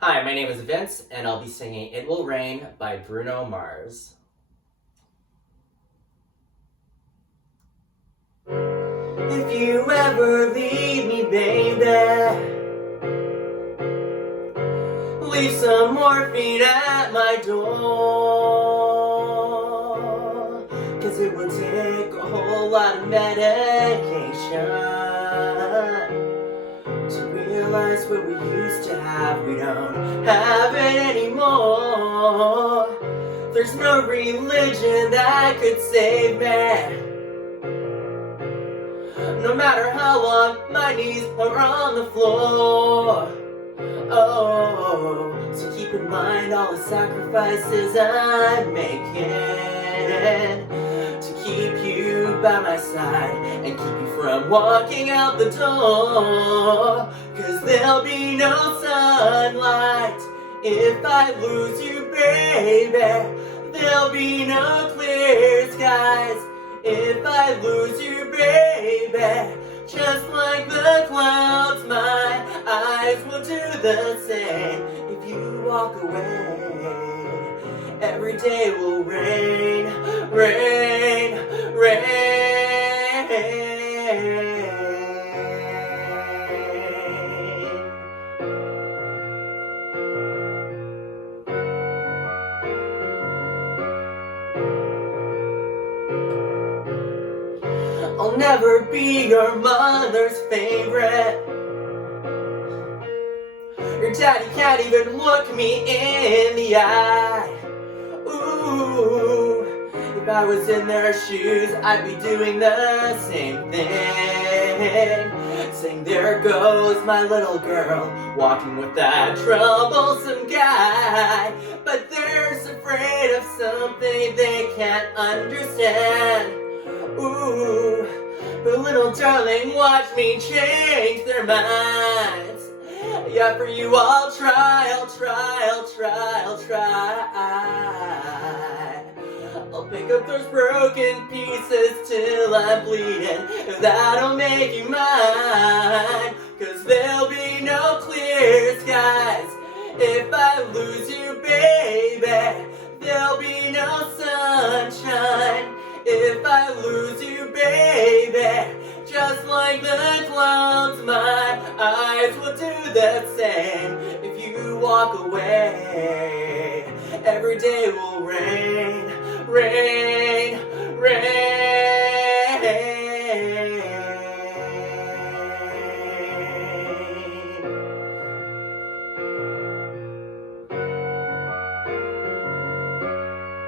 Hi, my name is Vince, and I'll be singing It Will Rain by Bruno Mars. If you ever leave me, baby, leave some morphine at my door. 'Cause it will take a whole lot of medication to realize what we used to have, we don't have it anymore. There's no religion that could save me. No matter how long my knees are on the floor. Oh, so keep in mind all the sacrifices I'm making to keep you by my side and keep you from walking out the door. 'Cause there'll be no sunlight if I lose you, baby. There'll be no clear skies if I lose you, baby. Just like the clouds, my eyes will do the same. If you walk away, every day will rain, rain, rain. I'll never be your mother's favorite. Your daddy can't even look me in the eye. Ooh, if I was in their shoes, I'd be doing the same thing. Saying, there goes my little girl, walking with that troublesome guy. But they're afraid of something they can't understand. Ooh, but little darling, watch me change their minds. Yeah, for you I'll try, I'll try, I'll try, I'll try. I'll pick up those broken pieces till I'm bleeding. That'll make you mine. 'Cause there'll be no clear skies if I lose you, baby. There'll be no sunshine if I lose you, baby. Just like the clouds, my eyes will do the same. If you walk away, every day will rain, rain, rain.